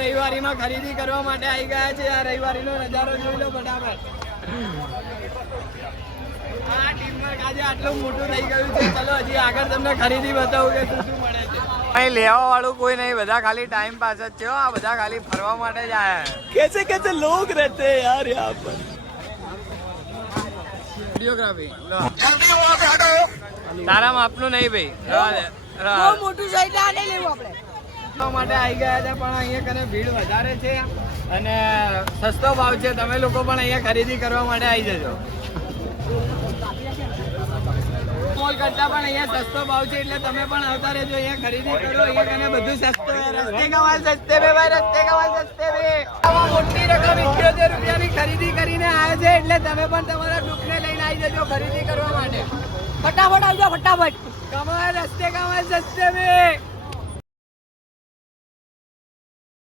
રવિવારીનો ખરીદી કરવા માટે આવી ગયા છે. આ રવિવારીનો નજારો જોઈ લો ફટાફટ. આ ટીમમાં આજે આટલું મોટું થઈ ગયું છે. ચલો હજી આગળ તમને ખરીદી બતાવું કે શું શું મળે છે. અહીં લેવા વાળું કોઈ નહીં, બધા ખાલી ટાઈમ પાસ જ છે. આ બધા ખાલી ફરવા માટે જ આયા. कैसे कैसे लोग रहते हैं यार यहाँ पर. વિડિયોગ્રાફી તારા માપનું નહીં ભાઈ, બહુ મોટું છે એટલે આ નહીં લેવું આપણે. માટે આવી ગયા હતા પણ અહીંયા કને ભીડ વધારે છે અને સસ્તો ભાવ છે. તમે લોકો પણ અહીંયા ખરીદી કરવા માટે આવી જજો. મોલ કરતા પણ અહીંયા સસ્તો ભાવ છે એટલે તમે પણ આવતા રહેજો, અહીંયા ખરીદી કરો. અહીંયા કને બધું સસ્તું. રસ્તે કમાલ સસ્તે બે ભાઈ, રસ્તે કમાલ સસ્તે બે. મોટી રકમ 78 રૂપિયાની ખરીદી કરીને આવે છે એટલે તમે પણ તમારા ગ્રુપને લઈને આવી જજો ખરીદી કરવા માટે. ફટાફટ આવજો, ફટાફટ. કમાલ રસ્તે કમાલ સસ્તે બે.